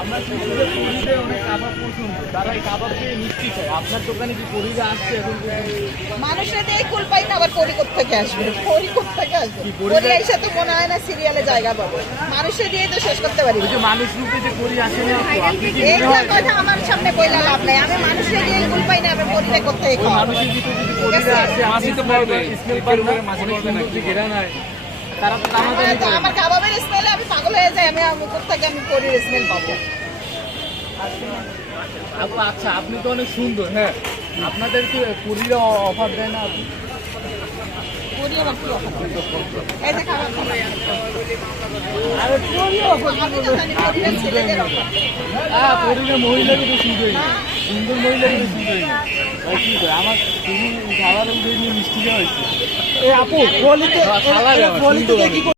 আমরা শিশুদের পরিতে অনেক কাবাব পছন্দ, তারা এই কাবাব দিয়ে মিষ্টি খায়। আপনার দোকানে কি পরিরা আসছে এখন? মানুষের দিয়ে কুল পাই না, আবার পরি থেকে আসবে, পরি থেকে আসবে, পরি এসে তো মনে হয় না সিরিয়ালে জায়গা পাবো। মানুষের দিয়ে তো শেষ করতে পারি। মানুষ রূপে যে পরি আসে না, এইটা কথা আমার সামনে বইলা লাভ নাই। আমি মানুষের দিয়ে কুল পাই না, আবার পরিটা করতে মানুষের ভিতরে যদি পরিরা আসে, মাছি তো পারবে, স্মেল পারবে, মাছি পারবে না, কি ঘেরা নাই, তারা তো আমার কাবাবের স্মেলে আমি পাগল হয়ে যাই। আমি মুখ থেকে আমি পরির স্মেল পাবো। আচ্ছা, আপনি তো অনেক সুন্দর। হ্যাঁ, আপনাদের কি পরিরা অফার দেয় না? আপনি পরি আবার কি অফার? এই যে খাবার আরে পরি অফার, আমি তো জানি পরির ছেলেদের অফার। হ্যাঁ, পরিরা মহিলাকে তো সুন্দরই না, সুন্দর মহিলাকে তো সুন্দরই না। কি করে আমার শুধু খাবার নিয়ে মিষ্টি দেওয়া হয়েছে। এই আপু, পলিতে কি